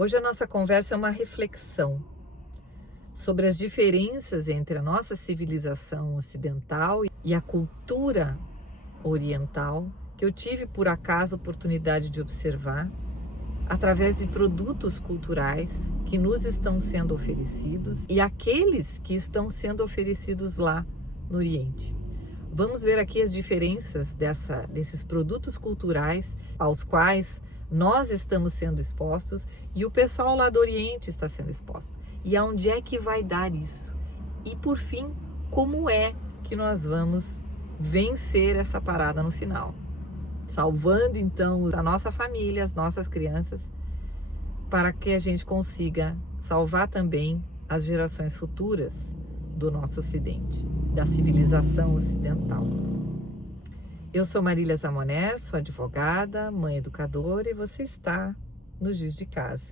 Hoje a nossa conversa é uma reflexão sobre as diferenças entre a nossa civilização ocidental e a cultura oriental, que eu tive por acaso a oportunidade de observar através de produtos culturais que nos estão sendo oferecidos e aqueles que estão sendo oferecidos lá no Oriente. Vamos ver aqui as diferenças desses produtos culturais aos quais nós estamos sendo expostos e o pessoal lá do Oriente está sendo exposto. E aonde é que vai dar isso? E por fim, como é que nós vamos vencer essa parada no final? Salvando então a nossa família, as nossas crianças, para que a gente consiga salvar também as gerações futuras do nosso Ocidente, da civilização ocidental. Eu sou Marília Zamoner, sou advogada, mãe educadora e você está no Giz de Casa.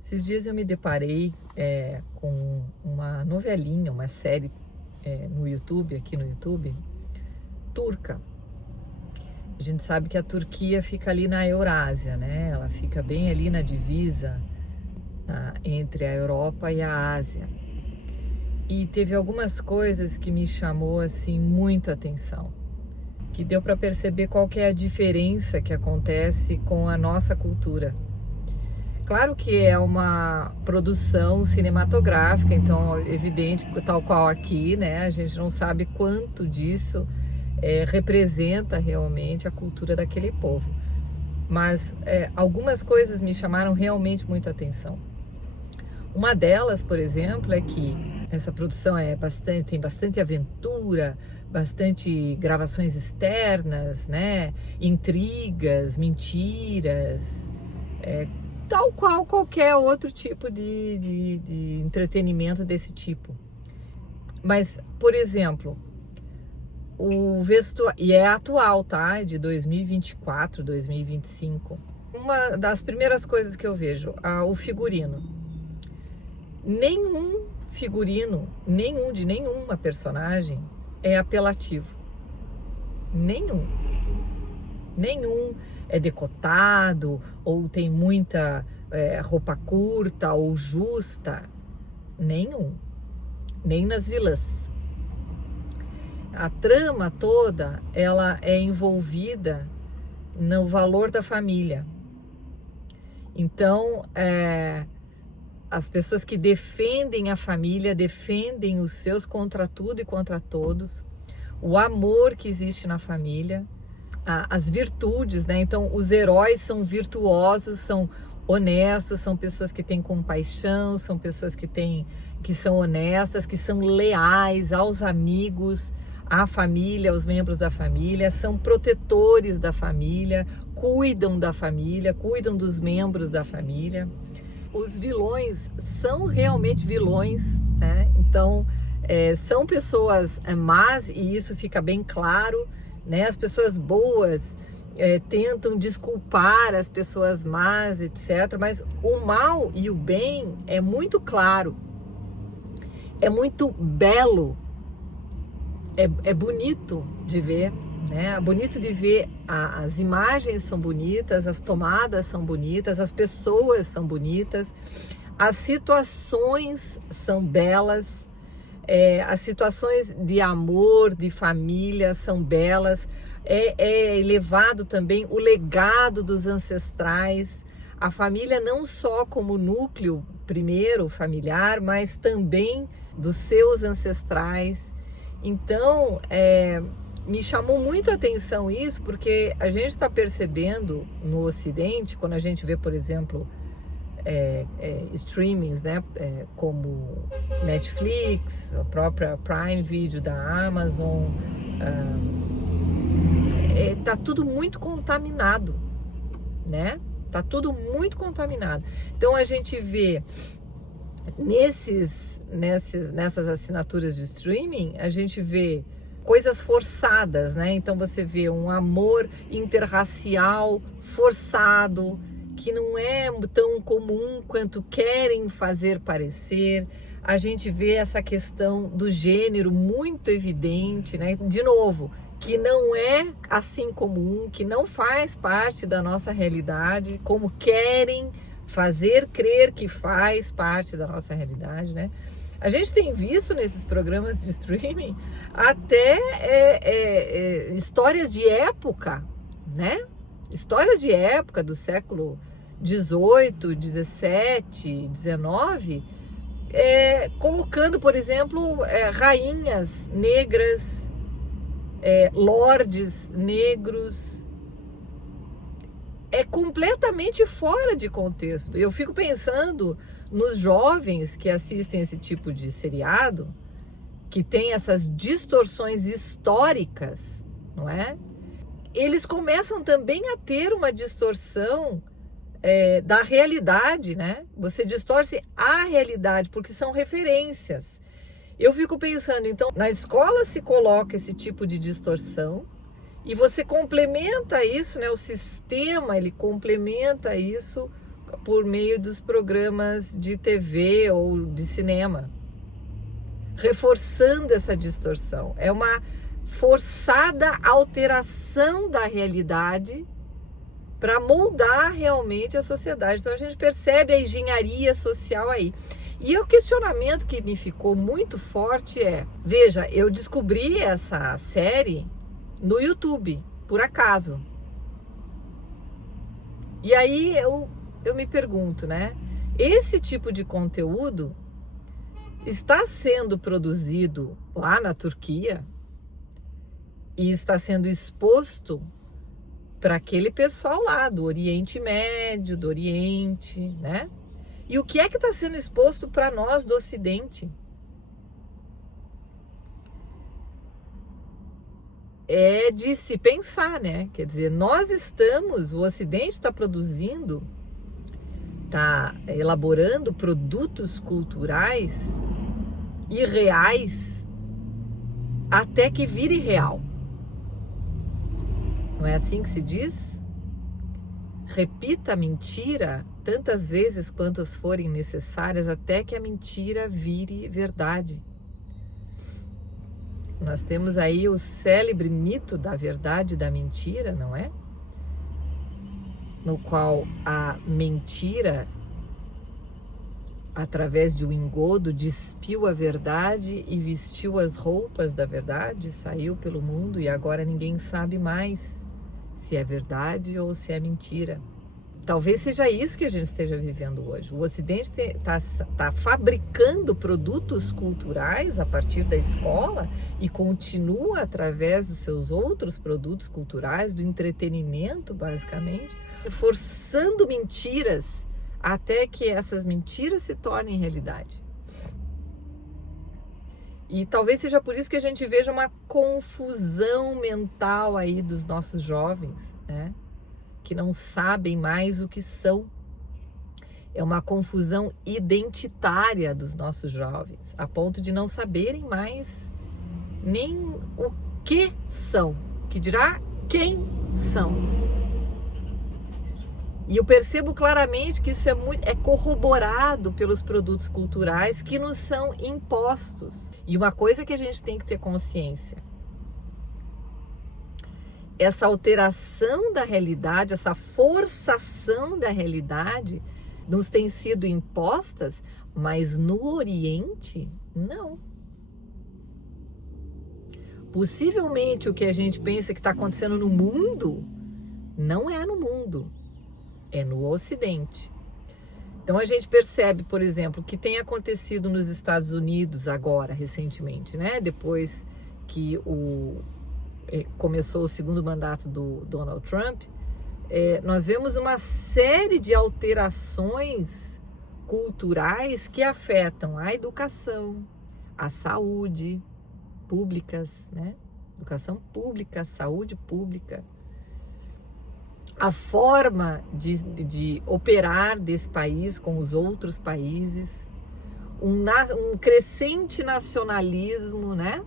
Esses dias eu me deparei com uma novelinha, uma série no YouTube, aqui no YouTube, turca. A gente sabe que a Turquia fica ali na Eurásia, né? Ela fica bem ali na divisa entre a Europa e a Ásia. E teve algumas coisas que me chamou assim muito a atenção, que deu para perceber qual que é a diferença que acontece com a nossa cultura. Claro que é uma produção cinematográfica, então é evidente, tal qual aqui, né? A gente não sabe quanto disso representa realmente a cultura daquele povo. Mas algumas coisas me chamaram realmente muito a atenção. Uma delas, por exemplo, é que essa produção tem bastante aventura, bastante gravações externas, né? Intrigas, mentiras, tal qual qualquer outro tipo de entretenimento desse tipo. Mas, por exemplo, o vestuário, e é atual, tá? É de 2024, 2025. Uma das primeiras coisas que eu vejo, o figurino. Nenhum figurino, de nenhuma personagem é apelativo. Nenhum é decotado, ou tem muita roupa curta ou justa. Nenhum. Nem nas vilãs. A trama toda, ela é envolvida no valor da família. Então, as pessoas que defendem a família, defendem os seus contra tudo e contra todos, o amor que existe na família, as virtudes, né? Então, os heróis são virtuosos, são honestos, são pessoas que têm compaixão, são pessoas que são honestas, que são leais aos amigos, à família, aos membros da família, são protetores da família, cuidam da família, cuidam dos membros da família. Os vilões são realmente vilões, né? Então, são pessoas más, e isso fica bem claro, né? As pessoas boas tentam desculpar as pessoas más, etc. Mas o mal e o bem é muito claro, é muito belo, é bonito de ver, né? É bonito de ver, as imagens são bonitas, as tomadas são bonitas, as pessoas são bonitas, as situações são belas, as situações de amor, de família são belas, é elevado também o legado dos ancestrais, a família não só como núcleo primeiro familiar, mas também dos seus ancestrais. Então, me chamou muito a atenção isso, porque a gente está percebendo no Ocidente, quando a gente vê, por exemplo, streamings, né, como Netflix, a própria Prime Video da Amazon, tá tudo muito contaminado, né? Tá tudo muito contaminado. Então a gente vê nessas assinaturas de streaming, a gente vê coisas forçadas, né? Então você vê um amor interracial forçado, que não é tão comum quanto querem fazer parecer. A gente vê essa questão do gênero muito evidente, né? De novo, que não é assim comum, que não faz parte da nossa realidade, como querem fazer crer que faz parte da nossa realidade, né? A gente tem visto nesses programas de streaming até histórias de época, né? Histórias de época do século 18, 17, 19, colocando, por exemplo, rainhas negras, lordes negros. É completamente fora de contexto. Eu fico pensando nos jovens que assistem esse tipo de seriado, que tem essas distorções históricas, não é? Eles começam também a ter uma distorção da realidade, né? Você distorce a realidade, porque são referências. Eu fico pensando, então, na escola se coloca esse tipo de distorção, e você complementa isso, né? O sistema, ele complementa isso por meio dos programas de TV ou de cinema, reforçando essa distorção. É uma forçada alteração da realidade para moldar realmente a sociedade. Então a gente percebe a engenharia social aí. E o questionamento que me ficou muito forte veja, eu descobri essa série no YouTube, por acaso. E aí eu me pergunto, né? Esse tipo de conteúdo está sendo produzido lá na Turquia e está sendo exposto para aquele pessoal lá do Oriente Médio, do Oriente, né? E o que é que está sendo exposto para nós do Ocidente? É de se pensar, né? Quer dizer, o Ocidente está produzindo, está elaborando produtos culturais irreais até que vire real. Não é assim que se diz? Repita a mentira tantas vezes quantas forem necessárias até que a mentira vire verdade. Nós temos aí o célebre mito da verdade e da mentira, não é? No qual a mentira, através de um engodo, despiu a verdade e vestiu as roupas da verdade, saiu pelo mundo e agora ninguém sabe mais se é verdade ou se é mentira. Talvez seja isso que a gente esteja vivendo hoje. O Ocidente está fabricando produtos culturais a partir da escola e continua através dos seus outros produtos culturais, do entretenimento, basicamente, forçando mentiras até que essas mentiras se tornem realidade. E talvez seja por isso que a gente veja uma confusão mental aí dos nossos jovens, né? Que não sabem mais o que são. É uma confusão identitária dos nossos jovens, a ponto de não saberem mais nem o que são, que dirá quem são. E eu percebo claramente que isso é corroborado pelos produtos culturais que nos são impostos. E uma coisa que a gente tem que ter consciência: essa alteração da realidade, essa forçação da realidade nos tem sido impostas, mas no Oriente, não. Possivelmente o que a gente pensa que está acontecendo no mundo, não é no mundo, é no Ocidente. Então a gente percebe, por exemplo, o que tem acontecido nos Estados Unidos agora, recentemente, né? Depois que começou o segundo mandato do Donald Trump, nós vemos uma série de alterações culturais que afetam a educação, a saúde públicas, né? Educação pública, saúde pública, a forma de operar desse país com os outros países, um crescente nacionalismo, né?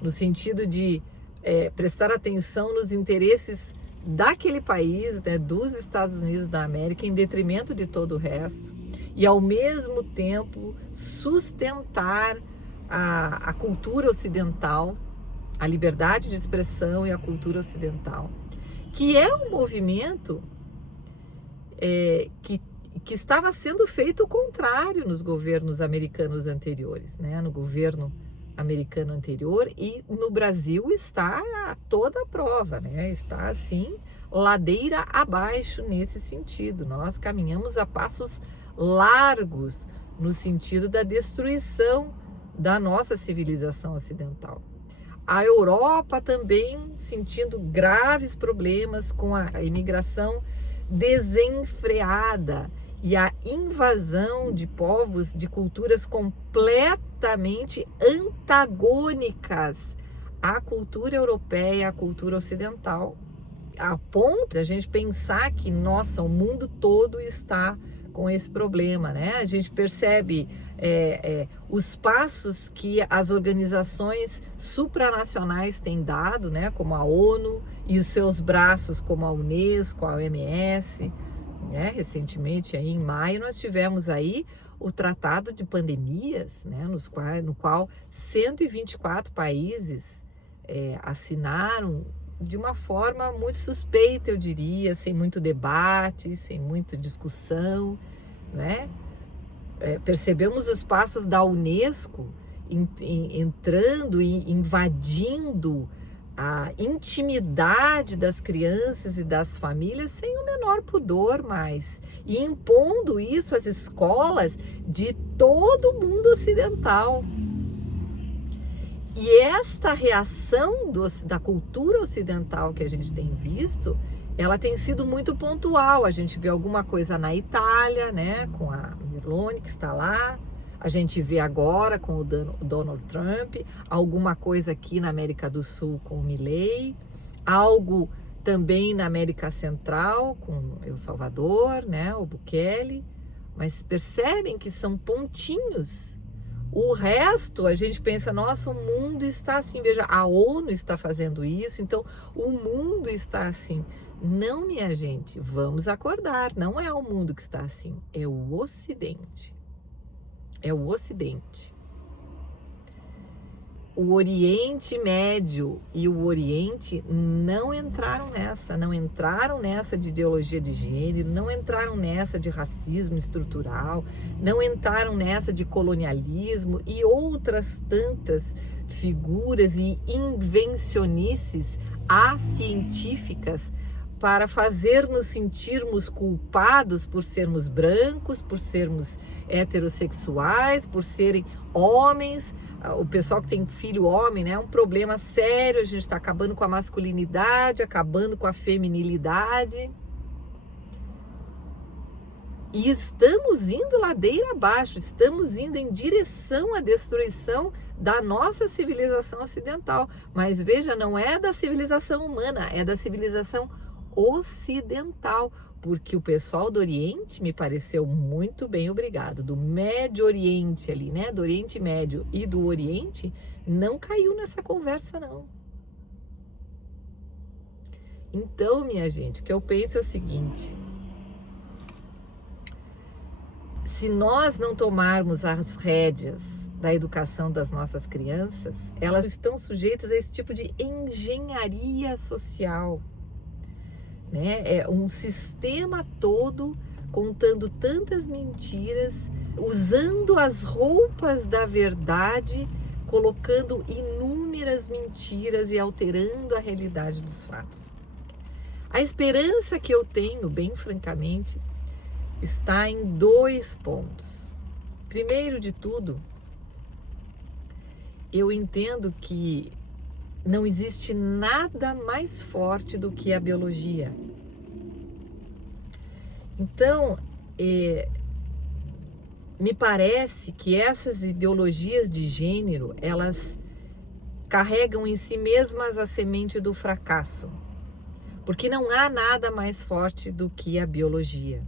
No sentido de prestar atenção nos interesses daquele país, né, dos Estados Unidos da América, em detrimento de todo o resto, e ao mesmo tempo sustentar a cultura ocidental, a liberdade de expressão e a cultura ocidental, que é um movimento que estava sendo feito o contrário nos governos americanos anteriores, né? No governo americano anterior, e no Brasil está a toda a prova, né? Está assim, ladeira abaixo nesse sentido. Nós caminhamos a passos largos no sentido da destruição da nossa civilização ocidental. A Europa também sentindo graves problemas com a imigração desenfreada e a invasão de povos de culturas completamente antagônicas à cultura europeia, à cultura ocidental, a ponto de a gente pensar que, nossa, o mundo todo está com esse problema, né? A gente percebe os passos que as organizações supranacionais têm dado, né? Como a ONU e os seus braços, como a Unesco, a OMS, né? Recentemente, aí, em maio, nós tivemos aí o Tratado de Pandemias, né? No qual 124 países assinaram de uma forma muito suspeita, eu diria, sem muito debate, sem muita discussão, né? Percebemos os passos da Unesco entrando e invadindo a intimidade das crianças e das famílias sem o menor pudor mais, e impondo isso às escolas de todo o mundo ocidental. E esta reação da cultura ocidental que a gente tem visto, ela tem sido muito pontual. A gente vê alguma coisa na Itália, né, com a Meloni, que está lá. A gente vê agora com o Donald Trump, alguma coisa aqui na América do Sul com o Milei, algo também na América Central com El Salvador, né, o Bukele. Mas percebem que são pontinhos. O resto, a gente pensa, nossa, o mundo está assim, veja, a ONU está fazendo isso, então o mundo está assim. Não, minha gente, vamos acordar, não é o mundo que está assim, é o Ocidente. É o Ocidente. O Oriente Médio e o Oriente não entraram nessa de ideologia de gênero, não entraram nessa de racismo estrutural, não entraram nessa de colonialismo e outras tantas figuras e invencionices acientíficas para fazer nos sentirmos culpados por sermos brancos, por sermos heterossexuais, por serem homens. O pessoal que tem filho homem, né, é um problema sério. A gente está acabando com a masculinidade, acabando com a feminilidade. E estamos indo ladeira abaixo, estamos indo em direção à destruição da nossa civilização ocidental. Mas veja, não é da civilização humana, é da civilização ocidental, porque o pessoal do Oriente me pareceu muito bem, obrigado, do Médio Oriente ali, né, do Oriente Médio e do Oriente, não caiu nessa conversa, não. Então, minha gente, o que eu penso é o seguinte: se nós não tomarmos as rédeas da educação das nossas crianças, elas estão sujeitas a esse tipo de engenharia social, né? É um sistema todo contando tantas mentiras, usando as roupas da verdade, colocando inúmeras mentiras e alterando a realidade dos fatos. A esperança que eu tenho, bem francamente, está em 2 pontos. Primeiro de tudo, eu entendo que não existe nada mais forte do que a biologia. Então, me parece que essas ideologias de gênero, elas carregam em si mesmas a semente do fracasso, porque não há nada mais forte do que a biologia.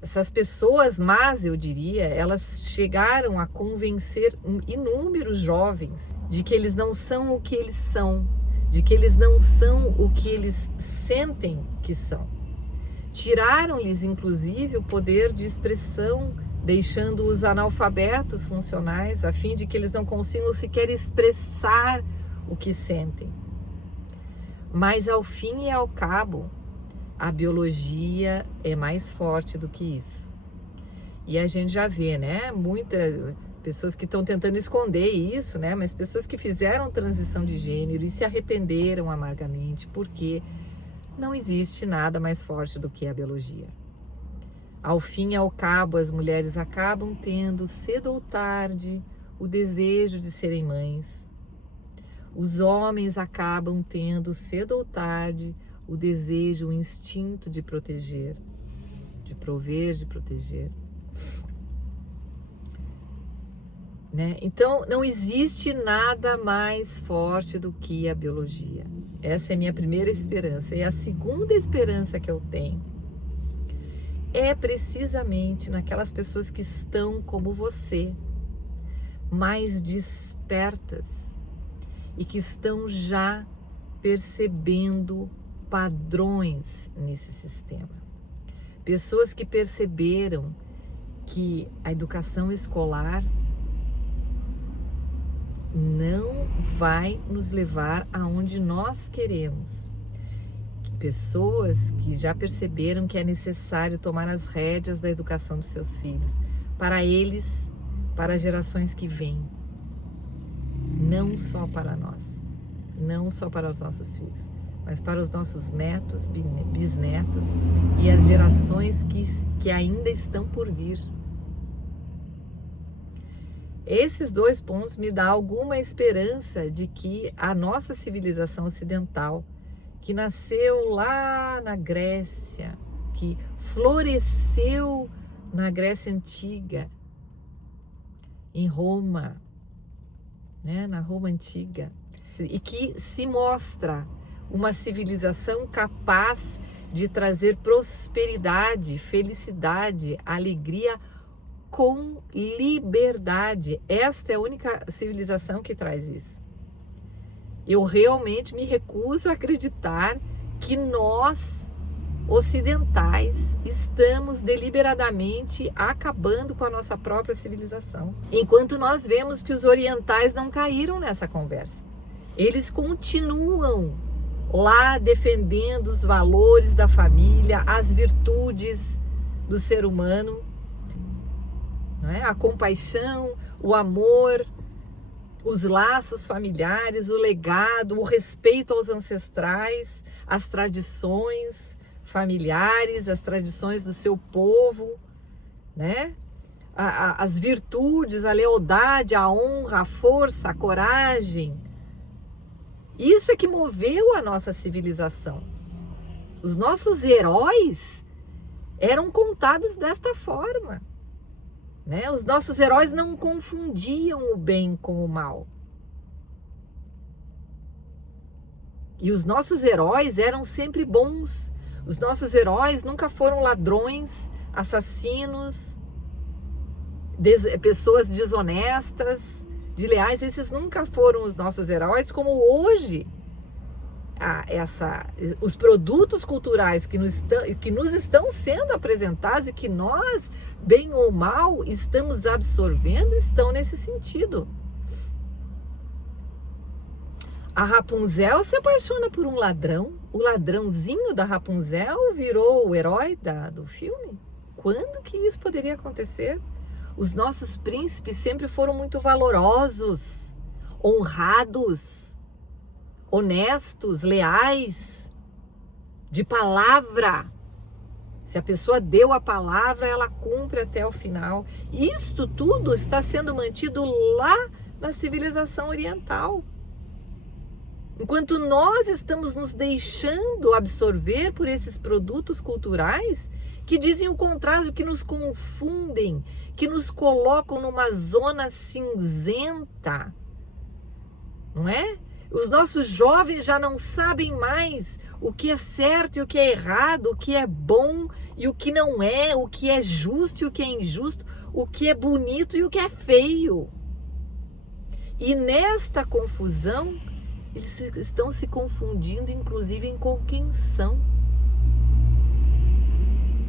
Essas pessoas más, eu diria, elas chegaram a convencer inúmeros jovens de que eles não são o que eles são, de que eles não são o que eles sentem que são. Tiraram-lhes, inclusive, o poder de expressão deixando-os analfabetos funcionais, a fim de que eles não consigam sequer expressar o que sentem. Mas ao fim e ao cabo, a biologia é mais forte do que isso. E a gente já vê, né, muitas pessoas que estão tentando esconder isso, né, mas pessoas que fizeram transição de gênero e se arrependeram amargamente, porque não existe nada mais forte do que a biologia. Ao fim e ao cabo, as mulheres acabam tendo, cedo ou tarde, o desejo de serem mães. Os homens acabam tendo, cedo ou tarde, o desejo, o instinto de proteger, de prover, de proteger. Né? Então, não existe nada mais forte do que a biologia. Essa é a minha primeira esperança. E a segunda esperança que eu tenho é precisamente naquelas pessoas que estão como você, mais despertas e que estão já percebendo padrões nesse sistema. Pessoas que perceberam que a educação escolar não vai nos levar aonde nós queremos. Pessoas que já perceberam que é necessário tomar as rédeas da educação dos seus filhos, para eles, para as gerações que vêm, não só para nós, não só para os nossos filhos, mas para os nossos netos, bisnetos e as gerações que ainda estão por vir. Esses dois pontos me dão alguma esperança de que a nossa civilização ocidental, que nasceu lá na Grécia, que floresceu na Grécia Antiga, em Roma, né, na Roma Antiga, e que se mostra uma civilização capaz de trazer prosperidade, felicidade, alegria com liberdade. Esta é a única civilização que traz isso. Eu realmente me recuso a acreditar que nós, ocidentais, estamos deliberadamente acabando com a nossa própria civilização. Enquanto nós vemos que os orientais não caíram nessa conversa. Eles continuam lá defendendo os valores da família, as virtudes do ser humano, não é? A compaixão, o amor, os laços familiares, o legado, o respeito aos ancestrais, as tradições familiares, as tradições do seu povo, né? As virtudes, a lealdade, a honra, a força, a coragem. Isso é que moveu a nossa civilização. Os nossos heróis eram contados desta forma. Né? Os nossos heróis não confundiam o bem com o mal. E os nossos heróis eram sempre bons. Os nossos heróis nunca foram ladrões, assassinos, pessoas desonestas, desleais. Esses nunca foram os nossos heróis, como hoje. Os produtos culturais que nos estão sendo apresentados e que nós, bem ou mal, estamos absorvendo, estão nesse sentido. A Rapunzel se apaixona por um ladrão. O ladrãozinho da Rapunzel virou o herói do filme. Quando que isso poderia acontecer? Os nossos príncipes sempre foram muito valorosos, honrados, honestos, leais, de palavra. Se a pessoa deu a palavra, ela cumpre até o final. Isto tudo está sendo mantido lá na civilização oriental. Enquanto nós estamos nos deixando absorver por esses produtos culturais que dizem o contrário, que nos confundem, que nos colocam numa zona cinzenta, não é? Os nossos jovens já não sabem mais o que é certo e o que é errado, o que é bom e o que não é, o que é justo e o que é injusto, o que é bonito e o que é feio. E nesta confusão, eles estão se confundindo, inclusive, com quem são.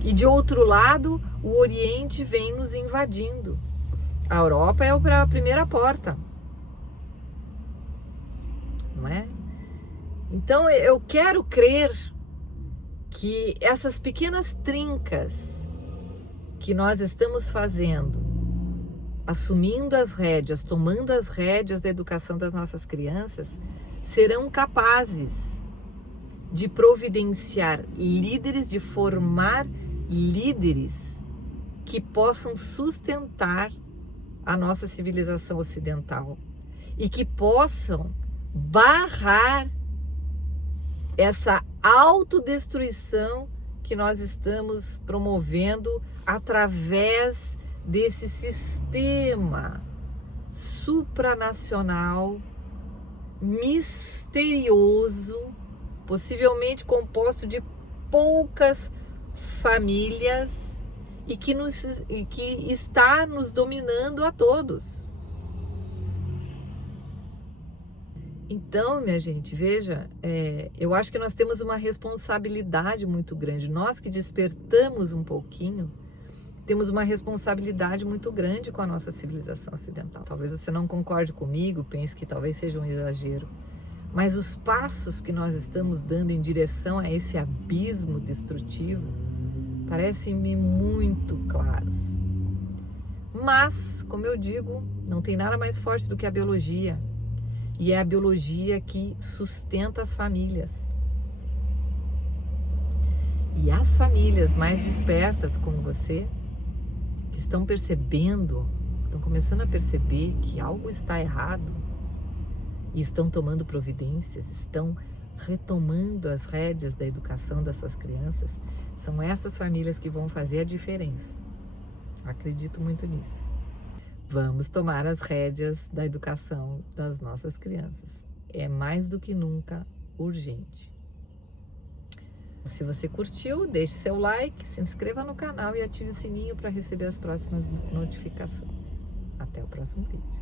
E de outro lado, o Oriente vem nos invadindo. A Europa é a primeira porta, não é? Então eu quero crer que essas pequenas trincas que nós estamos fazendo, assumindo as rédeas, tomando as rédeas da educação das nossas crianças, serão capazes de providenciar líderes, de formar líderes que possam sustentar a nossa civilização ocidental e que possam barrar essa autodestruição que nós estamos promovendo através desse sistema supranacional, misterioso, possivelmente composto de poucas famílias e que está nos dominando a todos. Então, minha gente, veja, eu acho que nós temos uma responsabilidade muito grande. Nós que despertamos um pouquinho, temos uma responsabilidade muito grande com a nossa civilização ocidental. Talvez você não concorde comigo, pense que talvez seja um exagero, mas os passos que nós estamos dando em direção a esse abismo destrutivo parecem-me muito claros. Mas, como eu digo, não tem nada mais forte do que a biologia. E é a biologia que sustenta as famílias. E as famílias mais despertas como você, que estão percebendo, estão começando a perceber que algo está errado e estão tomando providências, estão retomando as rédeas da educação das suas crianças, são essas famílias que vão fazer a diferença. Acredito muito nisso. Vamos tomar as rédeas da educação das nossas crianças. É mais do que nunca urgente. Se você curtiu, deixe seu like, se inscreva no canal e ative o sininho para receber as próximas notificações. Até o próximo vídeo.